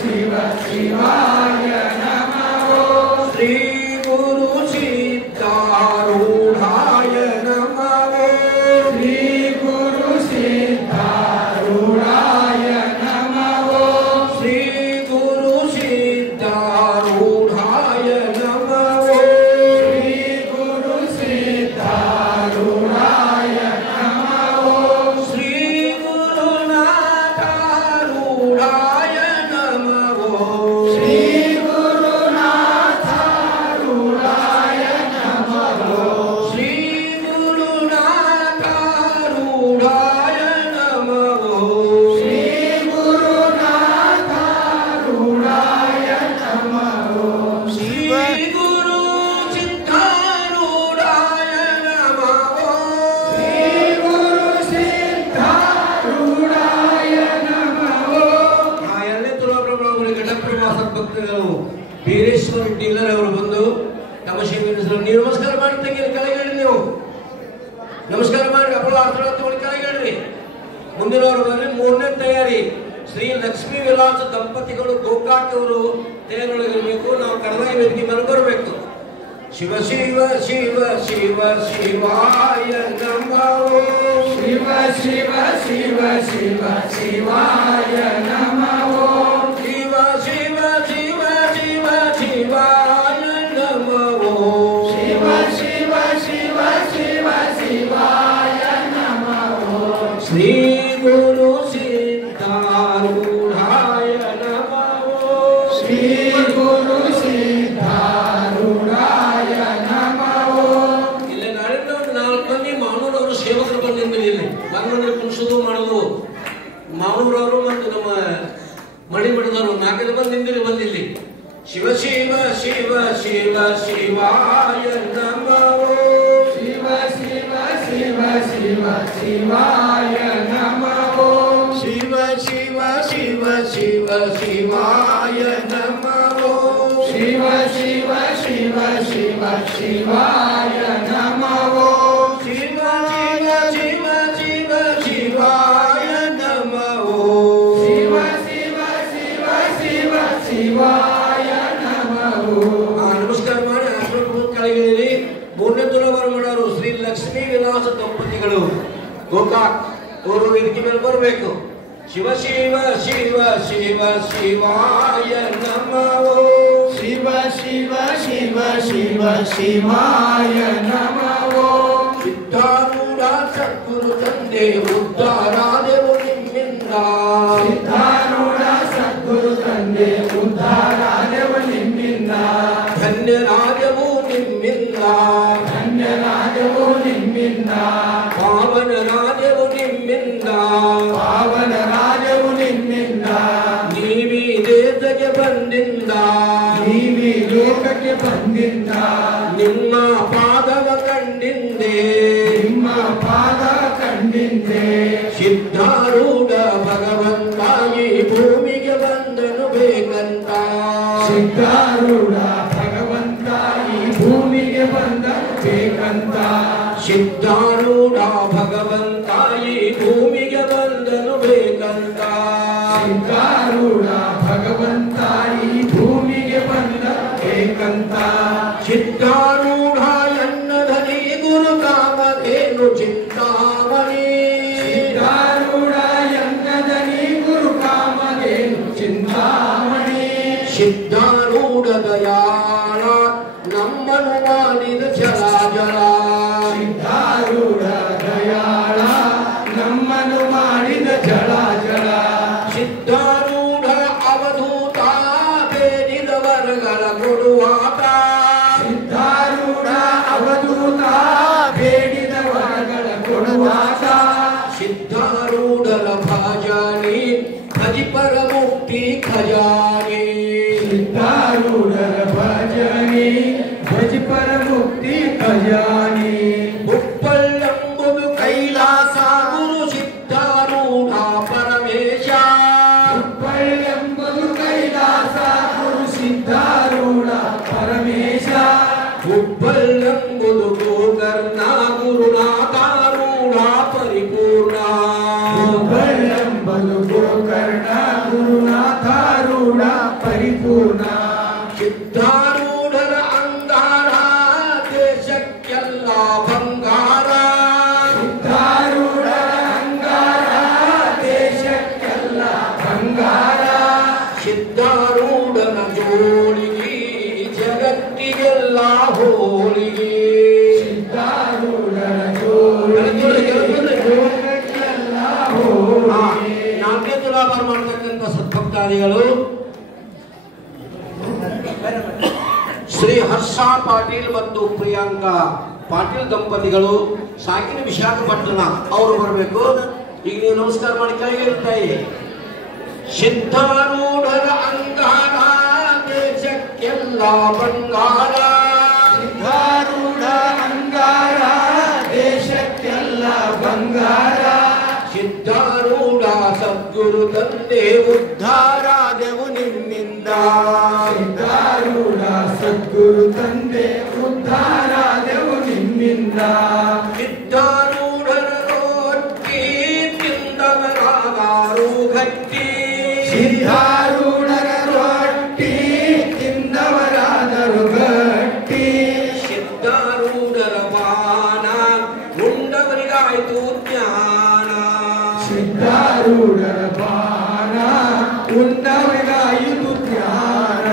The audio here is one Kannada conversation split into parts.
ಶಿವ ಶಿವಾಯ ನಮೋ ಶ್ರೀ ಗುರು ಸಿದ್ಧಾರೂಢಾಯ ನಮೋ ಶ್ರೀ ಗುರು ಸಿದ್ಧಾರೂಢಾಯ ನಮೋ ಶ್ರೀ ಗುರು ಸಿದ್ಧಾರೂಢಾಯ ನಮೋ ಶ್ರೀ ಗುರು ಸಿದ್ಧಾರೂಢಾಯ ನಮೋ ಶ್ರೀ ಗುರುನಾಥಾರೂಢಾಯ ನಮೋ ಶ್ರೀ ಗುರುನಾಥಾರೂಢಾಯ ನಮೋ ಶ್ರೀ ಗುರುನಾಥಾರೂಢಾಯ ನಮೋ ಶ್ರೀ ಗುರುನಾಥಾರೂಢಾಯ ನಮೋ ಶ್ರೀ ಗುರು ಸಿದ್ಧಾರೂಢಾಯ ನಮೋ ಶ್ರೀ ಗುರು ಸಿದ್ಧಾರೂಢಾಯ ನಮೋ ಎರಡನೇ ತುಲಾಪ್ರಭುಗಳು ಘಟಪ್ರಭಾ ಸದ್ಭಕ್ತರು ಬೀರೇಶ್ವರ ಡೀಲರ್ ಅವರು ಬಂದು ತಮ್ಮ ಶಿವನಿಸಲು ನೀವು ನಮಸ್ಕಾರ ಮಾಡಿ ತೆಗೆದು ಕೆಳಗೇಳಿ ನೀವು ನಮಸ್ಕಾರ ಮಾಡಿ ಅಪೋಲೋ ಆರ್ಥಳ ತಗೊಂಡು ಕೆಳಗೇಳ್ರಿ ಮುಂದಿನವರು ಬಂದ್ರೆ ಮೂರನೇ ತಯಾರಿ ಶ್ರೀ ಲಕ್ಷ್ಮೀ ವಿಲಾಸ ದಂಪತಿಗಳು ಗೋಕಾಕ್ ಅವರು ತಯಾರೊಳಗಿರ್ಬೇಕು ನಾವು ಕಡದಾಯಿ ವೇದಿಕೆ ಮೇಲೆ ಬರಬೇಕು ಶಿವ ಶಿವ ಶಿವ ಶಿವ ಶಿವಾಯ ನಮೋ ಶಿವ ಶಿವ ಶಿವ ಶಿವ ಶಿವಾಯ ನಮೋ ಶಿವ ಶಿವ ಶಿವ ಶಿವ ಶಿವಾಯ ನಮೋ ಶಿವ ಶಿವ ಶಿವ ಶಿವ ಶಿವಾಯ ನಮೋ ಶ್ರೀ ಗುರು ಸಿದ್ಧಾರೂಢಾಯ ನಮೋ ಶ್ರೀ ಗುರು ಸಿದ್ಧಾರೂಢಾಯ ನಮೋ ಇಲ್ಲಿ ನಾಳಿಂದ ಒಂದು 4 ಮಂದಿ ಮಾವನೂರವರು ಸೇವಕರು ಬಂದಿದ್ರು ಇಲ್ಲಿ ಬಂದ್ರೆ ಕುಣಿಸೋದು ಮಾಡೋದು ಮಾವನೂರವರು ಮತ್ತು ನಮ್ಮ ಮಣಿಮಠದವರು 4 ಮಂದಿ ನಿಂದಿರಿ ಬಂದಿಲ್ಲಿ ಶಿವ ಶಿವ ಶಿವ ಶಿವ ಶಿವಾಯ ನಮೋ ಶಿವ ಶಿವ ಶಿವ ಶಿವ ಶಿವಾಯ ನಮೋ ಶಿವ ಶಿವ ಶಿವ ಶಿವ ಶಿವಾಯ ನಮೋ ಶಿವ ಶಿವ ಶಿವ ಶಿವ ಶಿವಾಯ ನಮೋ ಶಿವ ಶಿವ ಶಿವ ಶಿವ ಶಿವಾಯ ನಮೋ ಶಿವ ಶಿವ ಶಿವ ಶಿವ ಶಿವಾಯ ನಮೋ ನಮಸ್ಕಾರ ಮಾಡಿ ಅಷ್ಟೊಂದು ಕೆಳಗಿಳಿರಿ ಮೂರನೇ ತುಲಾಭಾರ ಮಾಡೋರು ಶ್ರೀ ಲಕ್ಷ್ಮೀ ವಿಲಾಸ ದಂಪತಿಗಳು ಗೋಕಾಕ್ ಅವರು ವೇದಿಕೆ ಮೇಲೆ ಬರಬೇಕು ಶಿವ ಶಿವ ಶಿವ ಶಿವ ಶಿವಾಯ ನಮೋ ಶಿವ ಶಿವ ಶಿವ ಶಿವ ಶಿವಾಯ ನಮೋ ಸಿದ್ಧಾರೂಢ ಸದ್ಗುರು ತಂದೆ ಉದ್ಧಾರಾದೆವು ನಿಮ್ಮಿಂದ ಸಿದ್ಧಾರೂಢ ಸದ್ಗುರು ತಂದೆ ಉದ್ಧಾರಾದೆವು ನಿಮ್ಮಿಂದ ಧನ್ಯರಾದೆವು ನಿಮ್ಮಿಂದ ಧನ್ಯರಾದೆವು ನಿಮ್ಮಿಂದ ಪಾವನರಾದೆವು ನಿಮ್ಮಿಂದ ಪಾವನರಾದೆವು ನಿಮ್ಮಿಂದ ನೀವೀ ದೇಶಕ್ಕೆ ಬಂದಿಂದ ನೀವೀ ಲೋಕಕ್ಕೆ ಬಂದಿಂದ ನಿಮ್ಮ ಪಾದವ ಕಂಡಿಂದೆ ನಿಮ್ಮ ಪಾದ ಕಂಡಿಂದೆ ಸಿದ್ಧಾರೂಢ ಭಗವಂತ ಈ ಭೂಮಿಗೆ ಬಂದನು ಬೇಕಂತ ಸಿದ್ಧಾರೂಢ ಭಗವಂತ ಈ ಭೂಮಿಗೆ ಬಂದನು ಬೇಕಂತ ಸಿದ್ಧಾರೂಢ ಭಗವಂತ ಈ ಭೂಮಿಗೆ ಬಂದನು ಬೇಕಂತ ಸಿದ್ಧಾರೂಢ ಭಗವಂತ ಈ ಭೂಮಿಗೆ ಬಂದನು ಬೇಕಂತ ಸಿದ್ಧಾರೂಢ ಎನ್ನದನಿ ಗುರು ಕಾಮಧೇನು ಚಿಂತಾಮಣಿ ಸಿದ್ಧಾರೂಢ ಎನ್ನದನಿ ಗುರು ಕಾಮಧೇನು ಚಿಂತಾಮಣಿ ಸಿದ್ಧಾರೂಢ ದಯಾಳ ನಮ್ಮನು ಮಾಡಿದ ಚರಾಚರ ಸಿದ್ಧಾರೂಢ ದಯಾಳ ನಮ್ಮನು ಮಾಡಿದ ಜಳಾಜಳ ಸಿದ್ಧಾರೂಢ ಅವಧೂತ ಬೇಡಿದ ವರಗಳ ಕೊಡುವಾತ ಸಿದ್ಧಾರೂಢ ಅವಧೂತ ಬೇಡಿದ ವರಗಳ ಕೊಡುವಾತ ಸಿದ್ಧಾರೂಢರ ಭಾಜಾನಿ ಭಜಿಪರ ಮುಕ್ತಿ ಖಜಾನಿ ಸಿದ್ಧಾರೂಢರ ಭಜನಿ ಭಜಿಪರ ಮುಕ್ತಿ ಖಜಾನಿ ಉಪ್ಪಲ್ಲಂಬುದು ಕೈಲಾಸ ಗುರು ಸಿದ್ಧಾರೂಢ ಪರಮೇಶ ಉಪ್ಪಲ್ಲಂಬುದು ಕೈಲಾಸ ಗುರು ಸಿದ್ಧಾರೂಢ ಪರಮೇಶ ಉಪ್ಪಲ್ಲಂಬುದು ಗೋಕರ್ಣ ಗುರುನಾಥಾರೂಢ ಪರಿಪೂರ್ಣ ಉಪ್ಪಲ್ಲಂಬುದು ಗೋಕರ್ಣ ಗುರುನಾಥಾರೂಢ ಮಾಡತಕ್ಕಂಥ ಸದ್ಭಕ್ತಾದಿಗಳು ಶ್ರೀ ಹರ್ಷ ಪಾಟೀಲ್ ಮತ್ತು ಪ್ರಿಯಾಂಕಾ ಪಾಟೀಲ್ ದಂಪತಿಗಳು ಸಾಕಿನ ವಿಶಾಖಪಟ್ಟಣ ಅವರು ಬರಬೇಕು. ಈಗ ನೀವು ನಮಸ್ಕಾರ ಮಾಡಿ ಕೈಗೆ ಇರ್ತಾಯಿ. ಸಿದ್ಧಾರೂಢರ ಅಂಗಾರ ದೇಶಕ್ಕೆಲ್ಲ ಬಂಗಾರ, ಸಿದ್ಧಾರೂಢ ಅಂಗಾರ ದೇಶಕ್ಕೆಲ್ಲ ಬಂಗಾರ, ಸಿದ್ಧಾರೂಢ ಸದ್ಗುರು ತಂದೆ ಉದ್ಧಾರಾದೆವು ನಿಮ್ಮಿಂದ, ಸಿದ್ಧಾರೂಢ ಸದ್ಗುರು ತಂದೆ ಉದ್ಧಾರಾದೆವು ನಿಮ್ಮಿಂದ. ಸಿದ್ಧಾರೂಢರ ರೊಟ್ಟಿ ತಿಂದವರಾದಾರು ಗಟ್ಟಿ, ಸಿದ್ಧಾರೂಢರ ರೊಟ್ಟಿ ತಿಂದವರಾದರು ಗಟ್ಟಿ, ಸಿದ್ಧಾರೂಢರ ಪಾನ ಉಂಡವರಿಗಾಯ್ತು ಜ್ಞಾನ, ಸಿದ್ಧಾರೂಢರ ಬಾಣ ಉಂಡವರಿಗಾಯಿತು ಜ್ಞಾನ,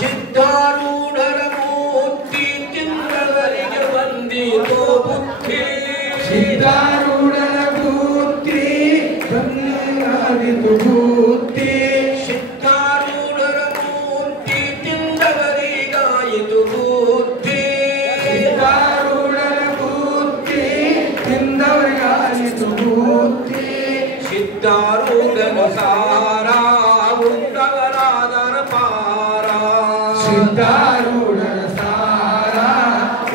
ಸಿದ್ಧಾರೂಢರ ಮೂರ್ತಿ ತಿಂದವರಿಗೆ ಬಂದಿತು ಬುದ್ಧಿ, ಸಿದ್ಧಾರೂಢರ ಬುದ್ಧಿ ಬಂದಿತು ಬುದ್ಧಿ, ಸಿದ್ಧಾರೂಢರ ಮೂರ್ತಿ ತಿಂದವರಿಗಾಯಿತು ಬುದ್ಧಿ, ಸಿದ್ಧಾರೂಢರ ಬುದ್ಧಿ ತಿಂದವರಿಗಾಯಿತು ಬುದ್ಧಿ, ಸಿದ್ಧಾರೂಢರ ಸಾರ ಉಂಡವರಾದರ ಪಾರ, ಸಿದ್ಧಾರೂಢರ ಸಾರ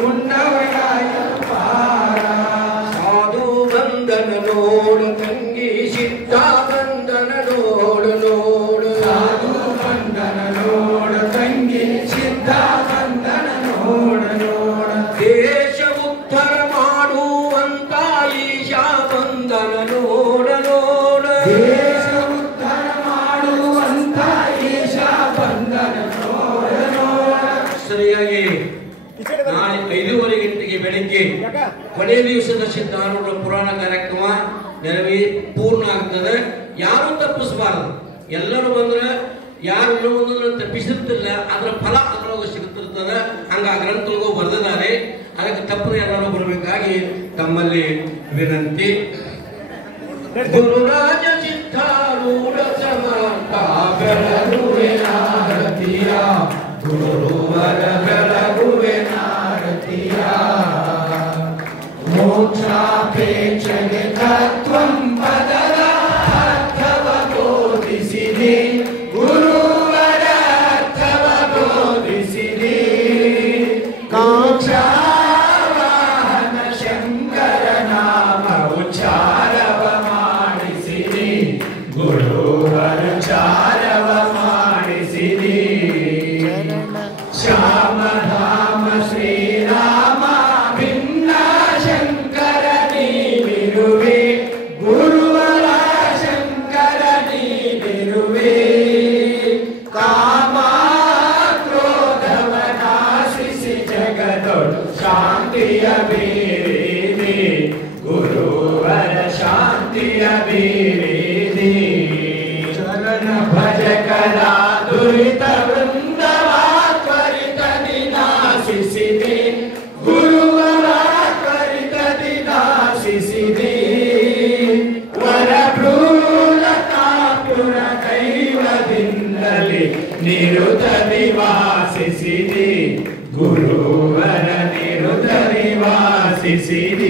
ಉಂಡವರಿಗಾಯಿತು ಪಾರ, ಸಾಧು ಬಂಧನ ನೋಡು ತಂಗಿ ಸಿದ್ಧ ಬಂಧನ ನೋಡು ನೋಡು, ಸಾಧು ಬಂಧನ ನೋಡ ತಂಗಿ ಸಿದ್ಧ ಬಂಧನ ನೋಡ ನೋಡ, ದೇಶ ಉದ್ಧಾರ ಮಾಡುವಂತ ಈಶಾ ಬಂಧನ ನೋಡ ನೋಡ, ದೇಶ ಉದ್ಧಾರ ಮಾಡುವಂತ ಈಶಾ ಬಂಧನ ನೋಡ ನೋಡ. ಸರಿಯಾಗಿ ನಾಳೆ 5:30 ಗಂಟೆಗೆ ಬೆಳಿಗ್ಗೆ ಕೊನೆಯ ದಿವಸದ ಸಿದ್ಧಾರೂಢ ಪುರಾಣ ಕಾರ್ಯಕ್ರಮ ಪೂರ್ಣ ಆಗ್ತದೆ. ಯಾರು ತಪ್ಪಿಸಬಾರದು. ಎಲ್ಲರೂ ಬಂದ್ರೆ ಯಾರು ಇನ್ನೊಂದನ್ನು ತಪ್ಪಿಸಿರ್ತಿಲ್ಲ, ಅದರ ಫಲ ಅದರೊಳಗೆ ಸಿಗುತ್ತಿರ್ತದೆ. ಹಂಗ ಆ ಗ್ರಂಥಗಳಿಗೂ ಬರೆದಿದ್ದಾರೆ. ಅದಕ್ಕೆ ತಪ್ಪದೆ ಎಲ್ಲರೂ ಬರಬೇಕಾಗಿ ತಮ್ಮಲ್ಲಿ ವಿನಂತಿ. ಗುರುರಾಜ ಸಿದ್ಧಾರೂಢ ಸಮರ್ಥ ಬೆಳಗುವೆ ನಾರತಿಯ ಗುರುವರ ಬೆಳಗುವೆ ನಾರತಿಯ, ಮೋಕ್ಷಾಪೇಕ್ಷೆಗೆ ತತ್ವಂ ಪದದ ಅರ್ಥವ ಬೋಧಿಸಿದೆ, ಗುರುವರ ಅರ್ಥವ ಬೋಧಿಸಿದೆ, ಮೋಕ್ಷವಾಹನ ಶಂಕರ ನಾಮ ಉಚ್ಚಾರವ ಮಾಡಿಸಿದೆ, ಗುರುವರ ಚಾರವ ಮಾಡಿಸಿದೆ, ಶ್ಯಾಮಧಾಮ ಶ್ರೀರಾಮ ಭಿನ್ನ ಶಂಕರ ನೀವಿರುವೆ, ಗುರುವರ ಶಂಕರ ನೀವಿರುವೆ, ಕಾಮ ಕ್ರೋಧವ ನಾಶಿಸಿ ಜಗದೊಳು ಶಾಂತಿಯ ಬೀರಿದೆ, ಗುರುವರ ಶಾಂತಿಯ ಬೀರಿದೆ, ಚರಣ ಭಜಕರ ದುರಿತ ವೃಂದವ ತ್ವರಿತ ವಿನಾಶಿಸಿದೆ, ಗುರುವರ ತ್ವರಿತ ವಿನಾಶಿಸಿದೆ, ವರಭ್ರೂಲತಾಪುರ ದೈವದಿಂದಲೇ ನಿರುತ ನಿವಾಸಿಸಿದೆ, ಗುರುವರ ನಿರುತ ನಿವಾಸಿಸಿದೆ.